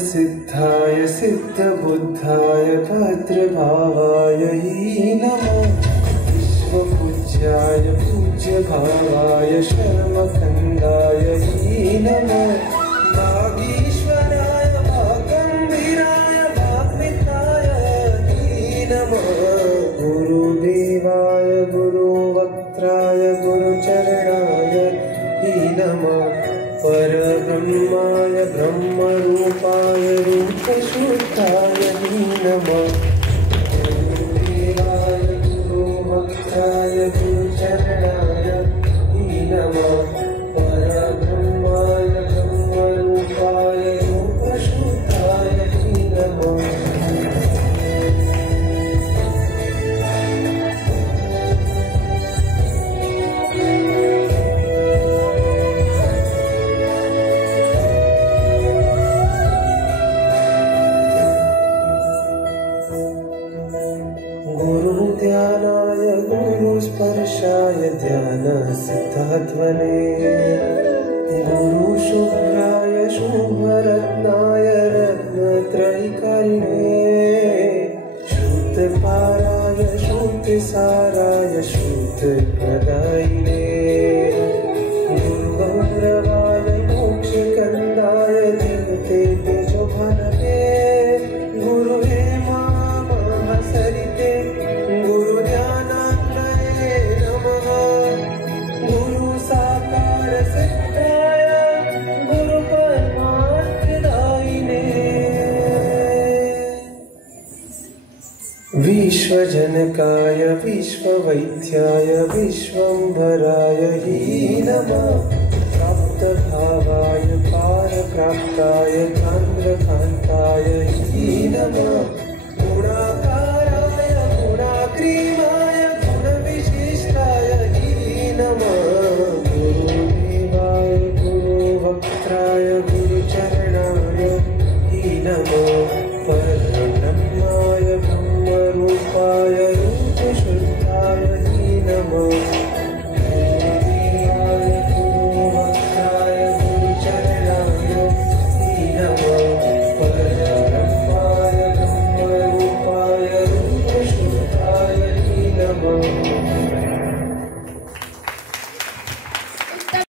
सिद्धाय सिद्धबुद्धाय भद्रभावाय नमो। विश्वपूज्याय पूज्यभावाय शर्मखण्डाय नमो। वागीश्वराय वागम्भीराय वाग्मिताय नमो। गुरुदेवाय गुरुवक्त्राय गुरुचरणाय नमः। परब्रह्माय ब्रह्मरूपाय रूपशुद्धाय नमः। गुरुदेवाय गुरुभक्ताय गुरुचरणाय नमः। परब्रह्माय ब्रह्मरूपाय रूपशुद्धाय नमः। गुरुध्यानाय गुरुस्पर्शाय ध्यानसिद्धाध्वने। गुरुशुभ्राय शुभरत्नाय रत्नत्रयीकारिणे। शुद्धपाराय शुद्धसाराय शुद्धप्रदायिने। गुरुगौरवाय मोक्षकन्दाय देवते तेजोभानवे। गुरुहे सरिते गुरुध्यानाग्नये नमः। गुरुसाकार सिद्धाय गुरुपरमार्थदायिने। विश्वजनकाय विश्ववैद्याय विश्वम्भराय नमः। प्राप्तभावाय पारप्राप्ताय कान्द्रकान्ताय नमः। गुणाकाराय गुणाग्रीवाय गुणविशिष्टाय नमः। गुरुदेवाय गुरुवक्त्राय गुरुचरणाय नमः।